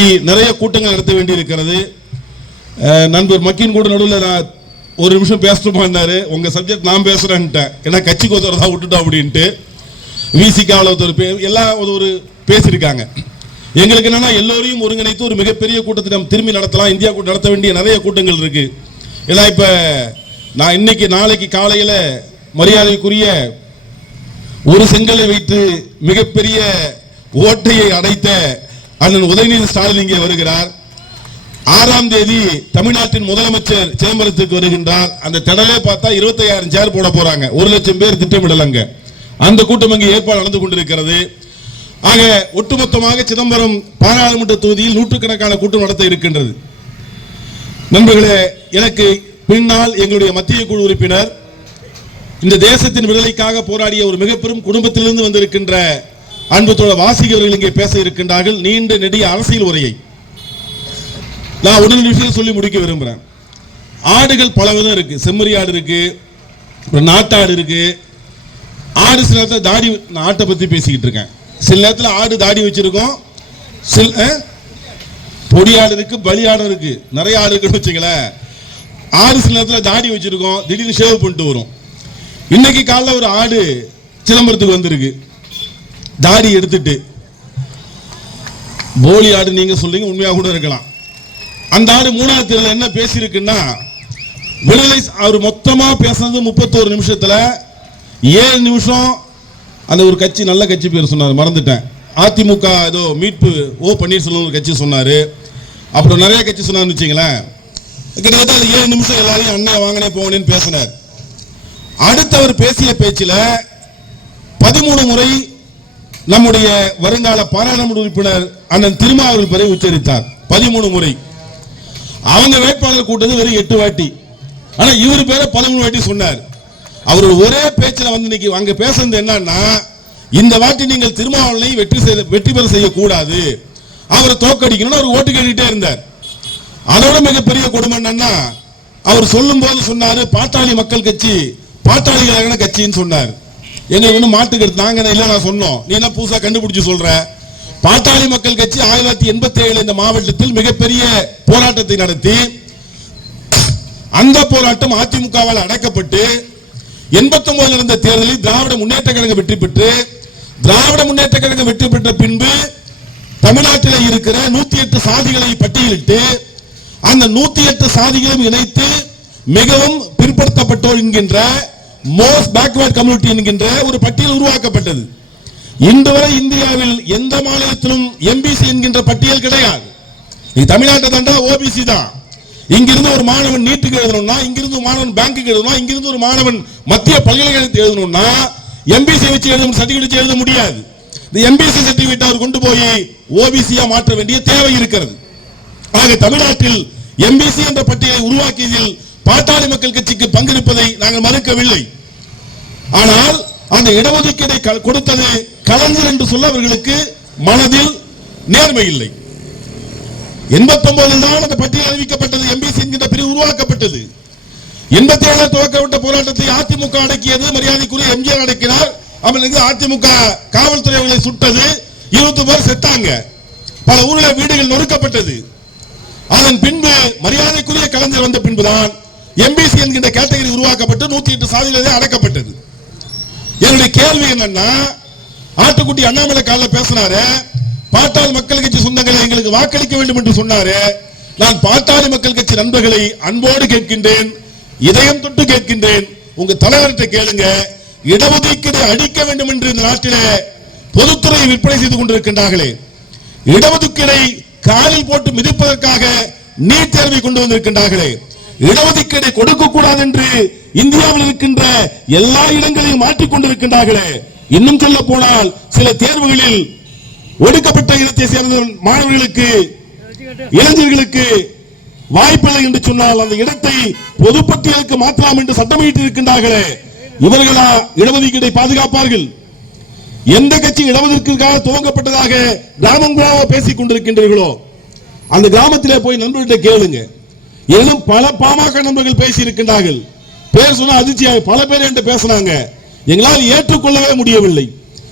நிறைய கூட்டங்கள் நடத்த வேண்டி இருக்கிறது நண்பர் மக்கின் கூட நடுவில் நான் ஒரு நிமிஷம் பேசணுமான்னாரு உங்க சப்ஜெக்ட் நான் பேசுறேன்ட்டேன். ஏன்னா கட்சிக்கு ஒருத்தர் விட்டுட்டோம் அப்படின்ட்டு. விசிகாவில் ஒருத்தர் பே எல்லாம் ஒரு பேசியிருக்காங்க. எங்களுக்கு என்னன்னா எல்லோரையும் ஒருங்கிணைத்து ஒரு மிகப்பெரிய கூட்டத்தை நம்ம திரும்பி நடத்தலாம். இந்தியா கூட நடத்த வேண்டிய நிறைய கூட்டங்கள் இருக்கு. ஏன்னா இப்போ நான் இன்னைக்கு நாளைக்கு காலையில் மரியாதைக்குரிய ஒரு செங்கலை வைத்து மிகப்பெரிய ஓட்டையை அடைத்த அண்ணன் உதயநிதி ஸ்டாலின் இங்கே வருகிறார். ஆறாம் தேதி தமிழ்நாட்டின் முதலமைச்சர் சிதம்பரத்துக்கு வருகின்றார். அந்த திடலே பார்த்தா 25000 சேர் போட போறாங்க. ஒரு லட்சம் பேர் திட்டமிடலங்க அந்த கூட்டம் அங்கே ஏற்பாடு நடந்து கொண்டிருக்கிறது. ஆக ஒட்டுமொத்தமாக சிதம்பரம் பாராளுமன்ற தொகுதியில் நூற்றுக்கணக்கான கூட்டம் நடத்த இருக்கின்றது. நண்பர்களே எனக்கு பின்னால் எங்களுடைய மத்திய குழு உறுப்பினர் இந்த தேசத்தின் விடுதலைக்காக போராடிய ஒரு மிக பெரும் குடும்பத்திலிருந்து வந்திருக்கின்ற அன்புத்தோட வாசிகர்கள் இங்கே பேச இருக்கின்றார்கள். நீண்ட நெடிய அரசியல் உரையை. நான் உடனடி விஷயம் சொல்லி முடிக்க விரும்புறேன். ஆடுகள் பல விதம் இருக்கு. செம்மறி ஆடு இருக்கு. நாட்டாடு இருக்கு. ஆடு சில நேரத்தில் தாடி நான் ஆட்டை பற்றி பேசிக்கிட்டு இருக்கேன். சில நேரத்தில் ஆடு தாடி வச்சிருக்கோம். சில பொடி ஆடு இருக்கு பலி ஆடு இருக்கு. நிறைய ஆடு இருக்குன்னு வச்சுங்களேன் ஆடு சில நேரத்தில் தாடி வச்சிருக்கோம். திடீர்னு ஷேவ் பண்ணிட்டு வரும். இன்னைக்கு காலைல ஒரு ஆடு சிதம்பரத்துக்கு வந்திருக்கு. தாடி எடுத்துட்டு போலி ஆடு நீங்க சொல்றீங்க உண்மையாக கூட இருக்கலாம். அந்த ஆடு மூணாவது தேர்தல் என்ன பேசியிருக்குன்னா விடுதலை அவர் மொத்தமா பேசுனது முப்பத்தோரு நிமிஷத்துல ஏழு நிமிஷம் அந்த ஒரு கட்சி நல்ல கட்சி பேர் சொன்னார் மறந்துட்டேன். அதிமுக ஏதோ மீட்பு ஓ பன்னீர்செல்வம் ஒரு கட்சி சொன்னார். அப்புறம் நிறைய கட்சி சொன்னார்னு வச்சிங்களேன் கிட்டத்தட்ட அது ஏழு நிமிஷம் எல்லாரையும் அண்ணா வாங்கினே போங்கன்னு பேசினார். அடுத்தவர் பேசிய பேச்சில் பதிமூணு முறை நம்முடைய வருங்கால பாராளுமன்ற உறுப்பினர் அண்ணன் திருமாவளவன் பெயரை உச்சரித்தார். பதிமூணு முறை. அவங்க வேட்பாளர் கூட்டது வெறும் எட்டு வாட்டி. ஆனா இவர் பேரை பதிமூணு வாட்டி சொன்னார். அவர் ஒரே பேச்சில் வந்து இன்னைக்கு அங்க பேசுனது என்னன்னா இந்த வாட்டி நீங்கள் திருமாவளனை வெற்றி செய்த வெற்றி பெற செய்யக்கூடாது. அவரை தோக்கடிக்கணும்னு அவர் ஓட்டு கேட்டுட்டே இருந்தார். அதோட மிகப்பெரிய கொடுமை என்னன்னா அவர் சொல்லும் போது சொன்னாரு பாட்டாளி மக்கள் கட்சி பாட்டாளிகளான கட்சின்னு சொன்னார். என்னை ஒன்று மாட்டுக்கிறது நாங்க இல்லை நான் சொன்னோம். நீ என்ன புதுசா கண்டுபிடிச்சு சொல்ற? பாட்டாளி மக்கள் கட்சி ஆயிரத்தி தொள்ளாயிரத்தி எண்பத்தி ஏழு இந்த மாவட்டத்தில் மிகப்பெரிய போராட்டத்தை நடத்தி அந்த போராட்டம் அதிமுகவால் அடக்கப்பட்டு எண்பத்தி ஒன்பதில் நடந்த தேர்தலில் திராவிட முன்னேற்ற கழகம் வெற்றி பெற்று திராவிட முன்னேற்ற கழகம் வெற்றி பெற்ற பின்பு தமிழ்நாட்டில் இருக்கிற நூத்தி எட்டு சாதிகளை பட்டியலிட்டு அந்த நூத்தி எட்டு சாதிகளும் இணைத்து மிகவும் பிற்படுத்தப்பட்டோர் என்கின்ற மோஸ்ட் பேக்வர்ட் கம்யூனிட்டி என்கின்ற ஒரு பட்டியல் உருவாக்கப்பட்டது. இன்று வரை இந்தியாவில் எந்த மாநிலத்திலும் எம்பிசி என்கின்ற பட்டியல் கிடையாது. இது தமிழ்நாட்டை தாண்டா ஓபிசி தான். இங்கிருந்து ஒரு மாணவன் நீட்டுக்கு எழுதணும்னா இங்கிருந்து மாணவன் பேங்க்குக்கு எழுதணும் இங்கிருந்து ஒரு மாணவன் மத்திய பல்கலைக்கழகத்துக்கு எழுதணும்னா எம்பிசி வச்சு எழுத சர்டிபிகேட் எழுத முடியாது. இந்த எம்பிசி சர்டிபிகேட் அவர் கொண்டு போய் ஓபிசியா மாற்ற வேண்டிய தேவை இருக்கிறது. ஆக தமிழ்நாட்டில் எம்பிசி என்ற பட்டியலை உருவாக்கியதில் பாட்டாளி மக்கள் கட்சிக்கு பங்கெடுப்பதை நாங்கள் மறுக்கவில்லை. ஆனால் அந்த இடஒதுக்கீடை க- கொடுத்தது கலைஞர் என்று சொல்ல அவர்களுக்கு மனதில் நேர்மை இல்லை. எண்பத்தி ஒன்பதில் தான் அந்த பட்டியல் அறிவிக்கப்பட்டது எம்பிசி என்கின்ற பிரிவு உருவாக்கப்பட்டது. எண்பத்தி ஏழு துவக்கப்பட்ட போராட்டத்தை அதிமுக அடக்கியது மரியாதைக்குரிய எம்ஜிஆர் அடக்கினார். அவர்களுக்கு அதிமுக காவல்துறை அவர்களை சுட்டது இருபத்தி பேர் செத்தாங்க. பல ஊரில் வீடுகள் நொறுக்கப்பட்டது. அதன் பின்பு மரியாதைக்குரிய கலைஞர் வந்த பின்புதான் எம்பிசி என்கின்ற கேட்டகரி உருவாக்கப்பட்டு நூத்தி எட்டு சாதியிலே அடக்கப்பட்டது. என்னுடைய கேள்வி என்னன்னா ஆட்டுக்குட்டி அண்ணாமலை காலில் பேசினாரு பாட்டாளி மக்கள் கட்சி சொந்தங்களை எங்களுக்கு வாக்களிக்க வேண்டும் என்று சொன்னாரு நான் பாட்டாளி மக்கள் கட்சி நண்பர்களை அன்போடு கேட்கின்றேன் இதயம் தொட்டு கேட்கின்றேன். உங்க தலைவர்கிட்ட கேளுங்க இடஒதுக்கீடு அடிக்க வேண்டும் என்று இந்த நாட்டிலே பொதுத்துறை விற்பனை செய்து கொண்டிருக்கின்றார்களே. இடஒதுக்கீடை காலில் போட்டு மிதிப்பதற்காக நீட் தேர்வை கொண்டு வந்திருக்கின்றார்களே. இடஒதுக்கீடை கொடுக்க கூடாது என்று இந்தியாவில் இருக்கின்ற எல்லா இடங்களையும் மாற்றிக் கொண்டிருக்கின்றார்களே. இன்னும் சொல்ல போனால் சில தேர்வுகளில் ஒடுக்கப்பட்ட இடத்தை சேர்ந்த மாணவர்களுக்கு இளைஞர்களுக்கு வாய்ப்பில்லை என்று சொன்னால் அந்த இடத்தை பொதுப்பட்டியலுக்கு மாற்றலாம் என்று சட்டமிட்டு இருக்கின்றார்களே இவர்களா இடஒதுக்கீடை பாதுகாப்பார்கள்? எந்த கட்சி இடஒதுக்கீடுக்காக துவங்கப்பட்டதாக கிராமம் பேசிக் கொண்டிருக்கின்றீர்களோ? அந்த கிராமத்திலே போய் நண்பர்கிட்ட கேளுங்க. இன்னும் பல பாமக நண்பர்கள் பேசி இருக்கின்றார்கள் பேர் சொன்னா அதிர்ச்சியாக பல பேர் என்கிட்ட பேசினாங்க. எங்களால் ஏற்றுக்கொள்ளவே முடியவில்லை.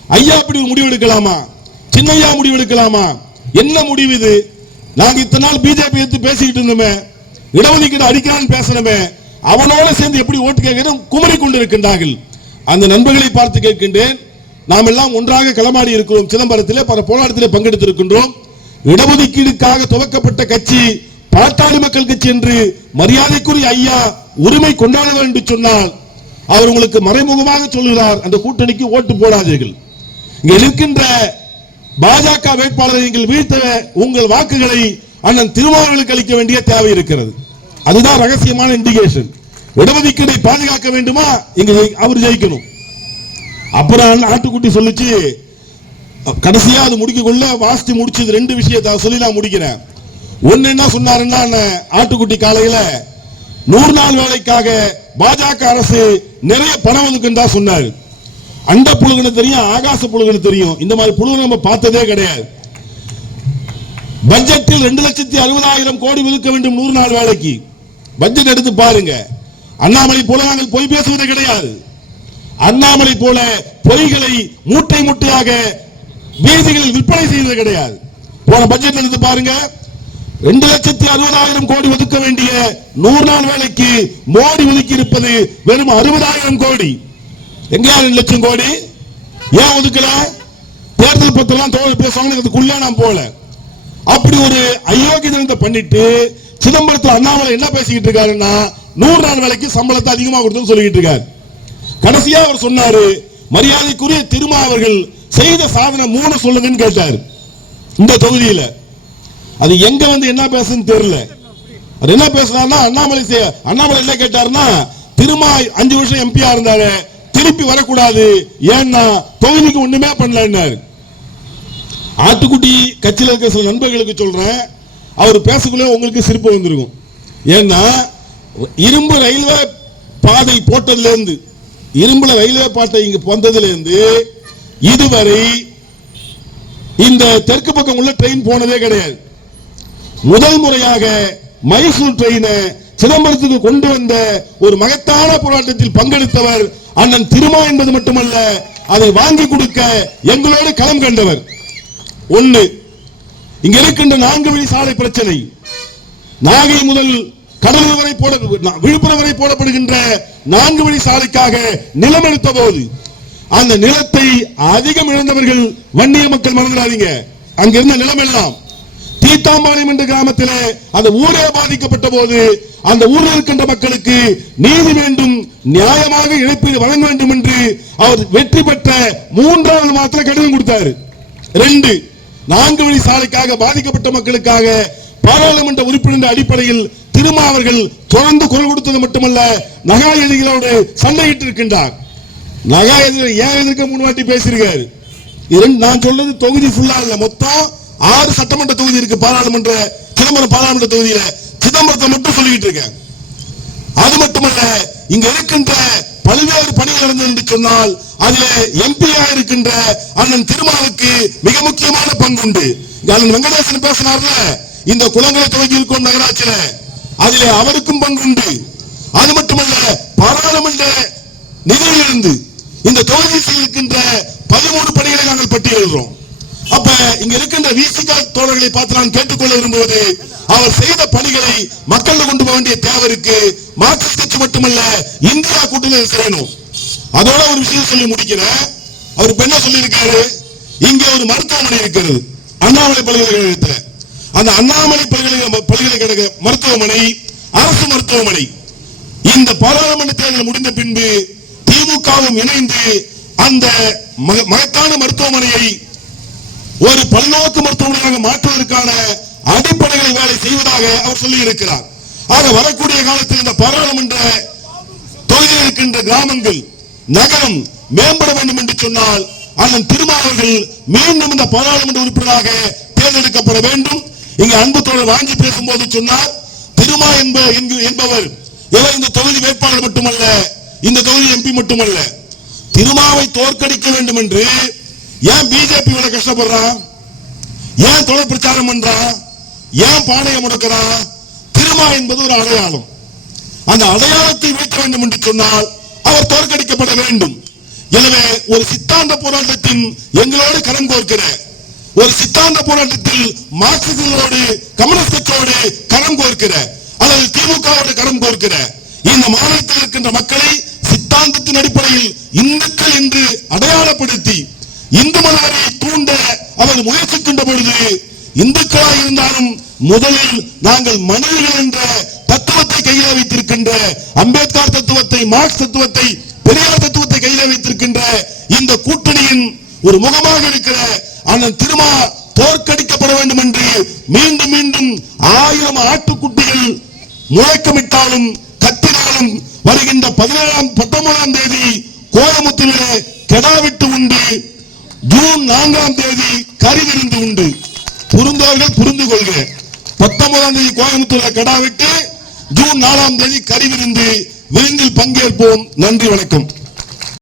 ஐயா இப்படி முடிவெடுக்கலாமா முடிவு எடுக்கலாமா? சின்னையா முடிவு எடுக்கலாமா? என்ன முடிவு இது? நாங்க இத்தனை நாள் பிஜேபி எடுத்து பேசிக்கிட்டு இருந்தோமே. இடஒதுக்கீடு அடிக்கிறான்னு பேசணுமே அவனோட சேர்ந்து எப்படி ஓட்டு கேட்கிறது குமரி கொண்டிருக்கின்றார்கள். அந்த நண்பர்களை பார்த்து கேட்கின்றேன். நாம் எல்லாம் ஒன்றாக களமாடி இருக்கிறோம். சிதம்பரத்திலே பல போராட்டத்திலே பங்கெடுத்திருக்கின்றோம். இடஒதுக்கீடுக்காக துவக்கப்பட்ட கட்சி பாட்டாளி மக்களுக்கு சென்று மரியாதைக்குரிய ஐயா உரிமை கொண்டாட என்று சொன்னால் அவர் உங்களுக்கு மறைமுகமாக சொல்கிறார் அந்த கூட்டணிக்கு ஓட்டு போடாதீர்கள். இங்க இருக்கின்ற பாஜக வேட்பாளரை நீங்கள் வீழ்த்த உங்கள் வாக்குகளை அண்ணன் திருமாவளவனுக்கு அளிக்க வேண்டிய தேவை இருக்கிறது. அதுதான் ரகசியமான இண்டிகேஷன் இடஒதுக்கீடை பாதுகாக்க வேண்டுமா? இங்க அவர் ஜெயிக்கணும். அப்புறம் ஆட்டுக்குட்டி சொல்லிச்சு கடைசியா அது முடிக்க கொள்ள வாசித்து முடிச்சது ரெண்டு விஷயத்தை சொல்லி நான் முடிக்கிறேன். ஒண்ணு என்ன சொன்னாருன்னா ஆட்டுக்குட்டி காலையில நூறு நாள் வேலைக்காக பாஜக அரசு நிறைய பணம் ஒதுக்குன்னு தான் சொன்னாரு. அண்ட புழுகுன்னு தெரியும் ஆகாச புழுகுன்னு தெரியும். இந்த மாதிரி புழுகு நம்ம பார்த்ததே கிடையாது. பட்ஜெட்டில் ரெண்டு லட்சத்தி அறுபதாயிரம் கோடி ஒதுக்க வேண்டும் நூறு நாள் வேலைக்கு. பட்ஜெட் எடுத்து பாருங்க. அண்ணாமலை போல நாங்கள் பொய் பேசுவது கிடையாது. அண்ணாமலை போல பொய்களை மூட்டை மூட்டையாக வீதிகளில் விற்பனை செய்வது கிடையாது. போன பட்ஜெட் எடுத்து பாருங்க. ரெண்டு லட்சத்தி அறுபதாயிரம் கோடி ஒதுக்க வேண்டிய நூறு நாள் வேலைக்கு மோடி ஒதுக்கி இருப்பது வெறும் அறுபதாயிரம் கோடி. எங்கேயா ரெண்டு லட்சம் கோடி? ஏன் ஒதுக்கல? தேர்தல் பத்திரம் தோழர் பேசுவாங்க அதுக்குள்ள நான் போல அப்படி ஒரு அயோக்கியதனத்தை பண்ணிட்டு சிதம்பரத்தில் அண்ணாமலை என்ன பேசிக்கிட்டு இருக்காருன்னா நூறு நாள் வேலைக்கு சம்பளத்தை அதிகமாக கொடுத்து சொல்லிக்கிட்டு இருக்காரு. கடைசியா அவர் சொன்னாரு மரியாதைக்குரிய திருமா அவர்கள் செய்த சாதனை மூணு சொல்லுங்கன்னு கேட்டார். இந்த தொகுதியில. அது எங்க வந்து என்ன பேசுன்னு தெரியல. அது என்ன பேசுனாருன்னா அண்ணாமலை அண்ணாமலை என்ன கேட்டாருன்னா திருமா அஞ்சு வருஷம் எம்பியா இருந்தாரு. திருப்பி வரக்கூடாது. ஏன்னா தொகுதிக்கு ஒண்ணுமே பண்ணலன்னாரு. ஆட்டுக்குட்டி கட்சியில் இருக்க சில நண்பர்களுக்கு சொல்றேன். அவர் பேசக்குள்ளே உங்களுக்கு சிரிப்பு வந்திருக்கும். ஏன்னா இரும்பு ரயில்வே பாதை போட்டதுல இருந்து இரும்புல ரயில்வே பாட்டை இங்க வந்ததுல இருந்து இதுவரை இந்த தெற்கு பக்கம் உள்ள ட்ரெயின் போனதே கிடையாது. முதல் முறையாக மைசூர் ட்ரெயினை சிதம்பரத்துக்கு கொண்டு வந்த ஒரு மகத்தான போராட்டத்தில் பங்கெடுத்தவர் அண்ணன் திருமா என்பது மட்டுமல்ல அதை வாங்கி கொடுக்க எங்களோடு களம் கண்டவர். ஒண்ணு இங்க இருக்கின்ற நான்கு வழி சாலை பிரச்சனை. நாகை முதல் கடலூர் வரை போட விழுப்புரம் வரை போடப்படுகின்ற நான்கு வழி சாலைக்காக நிலம் எடுத்த போது அந்த நிலத்தை அதிகம் இழந்தவர்கள் வன்னிய மக்கள் மறந்துடாதீங்க. அங்கிருந்த நிலம் எல்லாம் தீத்தாம்பாளையம் என்ற கிராமத்திலே அந்த ஊரே பாதிக்கப்பட்ட போது அந்த ஊரில் இருக்கின்ற மக்களுக்கு நீதி வேண்டும் நியாயமாக இழப்பீடு வழங்க வேண்டும் என்று அவர் வெற்றி பெற்ற மூன்றாவது மாத்திர கடிதம் கொடுத்தாரு. ரெண்டு நான்கு வழி சாலைக்காக பாதிக்கப்பட்ட மக்களுக்காக பாராளுமன்ற உறுப்பினர் அடிப்படையில் திருமா அவர்கள் தொடர்ந்து குரல் கொடுத்தது மட்டுமல்ல நகா எதிரிகளோடு சண்டையிட்டு இருக்கின்றார் நகா நகாயதிகள் ஏன் எதிர்க்க மூணு பேசியிருக்காரு? நான் சொல்றது தொகுதி ஃபுல்லா இல்ல மொத்தம் ஆறு சட்டமன்ற தொகுதி இருக்கு பாராளுமன்ற சிதம்பரம் பாராளுமன்ற தொகுதியில. சிதம்பரத்தை மட்டும் சொல்லிக்கிட்டு இருக்கேன். அது மட்டுமல்ல இங்க இருக்கின்ற பல்வேறு பணிகள் நடந்தது என்று சொன்னால் அதுல எம்பியா இருக்கின்ற அண்ணன் திருமாவுக்கு மிக முக்கியமான பங்குண்டு. உண்டு அண்ணன் வெங்கடேசன் பேசினார்ல இந்த குளங்களை துவங்கி இருக்கும் நகராட்சியில அதிலே அவருக்கும் பங்கு உண்டு அது மட்டுமல்ல பாராளுமன்ற நிதியிலிருந்து இந்த தொகுதியில் இருக்கின்ற பதிமூணு பணிகளை நாங்கள் பட்டியலிடுறோம். அப்ப இங்க இருக்கின்ற விசிகா தோழர்களை பார்த்து நான் கேட்டுக்கொள்ள விரும்புவது அவர் செய்த பணிகளை மக்கள் கொண்டு போக வேண்டிய தேவை இருக்கு. மார்க்சிஸ்ட் கட்சி மட்டுமல்ல இந்தியா கூட்டணி செய்யணும். அதோட ஒரு விஷயம் சொல்லி முடிக்கிறேன். அவர் என்ன சொல்லியிருக்காரு? இங்க ஒரு மருத்துவமனை இருக்கிறது அண்ணாமலை பல்கலைக்கழகத்தில் அந்த அண்ணாமலை பல்கலைக்கழக பல்கலைக்கழக மருத்துவமனை அரசு மருத்துவமனை. இந்த பாராளுமன்ற தேர்தல் முடிந்த பின்பு திமுகவும் இணைந்து அந்த மக- மகத்தான மருத்துவமனையை ஒரு பல்நோக்கு மருத்துவமனையாக மாற்றுவதற்கான அடிப்படைகளை வேலை செய்வதாக அவர் சொல்லி இருக்கிறார் ஆக வரக்கூடிய காலத்தில் இந்த பாராளுமன்ற தொகுதியில் இருக்கின்ற கிராமங்கள் நகரம் மேம்பட வேண்டும் என்று சொன்னால் அண்ணன் திருமாவர்கள் மீண்டும் இந்த பாராளுமன்ற உறுப்பினராக தேர்ந்தெடுக்கப்பட வேண்டும். இங்கு அன்பு தோழர் வாங்கி பேசும்போது சொன்னார் திருமா என்ப என்பவர் ஏதோ இந்த தொகுதி வேட்பாளர் மட்டுமல்ல இந்த தொகுதி எம்பி மட்டுமல்ல திருமாவை தோற்கடிக்க வேண்டும் என்று ஏன் பிஜேபி இவ்வளவு கஷ்டப்படுறான் ஏன் தொடர் பிரச்சாரம் பண்றான் ஏன் பானையை முடக்கிறான் திருமா என்பது ஒரு அடையாளம். அந்த அடையாளத்தை வீழ்த்த வேண்டும் என்று சொன்னால் அவர் தோற்கடிக்கப்பட வேண்டும். எனவே ஒரு சித்தாந்த போராட்டத்தின் எங்களோடு கடன் கோர்க்கிற ஒரு சித்தாந்த போராட்டத்தில் மார்க்சிஸ்டோடு கம்யூனிஸ்ட் கட்சியோடு கரம் கோர்க்கிற அல்லது திமுகவோடு கரம் கோர்க்கிற இந்த மாநிலத்தில் இருக்கின்ற மக்களை சித்தாந்தத்தின் அடிப்படையில் இந்துக்கள் என்று அடையாளப்படுத்தி இந்து மதவரை தூண்ட அவர்கள் முயற்சிக்கின்ற பொழுது இந்துக்களாக இருந்தாலும் முதலில் நாங்கள் மனிதர்கள் என்ற தத்துவத்தை கையில வைத்திருக்கின்ற அம்பேத்கர் தத்துவத்தை மார்க்ஸ் தத்துவத்தை பெரியார் தத்துவத்தை கையில வைத்திருக்கின்ற இந்த கூட்டணியின் ஒரு முகமாக இருக்கிற அண்ணன் திருமா தோற்கடிக்கப்பட வேண்டும் என்று மீண்டும் மீண்டும் ஆயிரம் ஆட்டுக்குட்டிகள் முழக்கமிட்டாலும் கத்தினாலும் வருகின்ற பதினேழாம் பத்தொன்பதாம் தேதி கோயமுத்திலே கெடாவிட்டு உண்டு. ஜூன் நான்காம் தேதி கறி விருந்து உண்டு. புரிந்தவர்கள் புரிந்து கொள்க. பத்தொன்பதாம் தேதி கோயம்புத்தூர்ல கடாவிட்டு ஜூன் நாலாம் தேதி கறி விருந்து விருந்தில் பங்கேற்போம். நன்றி வணக்கம்.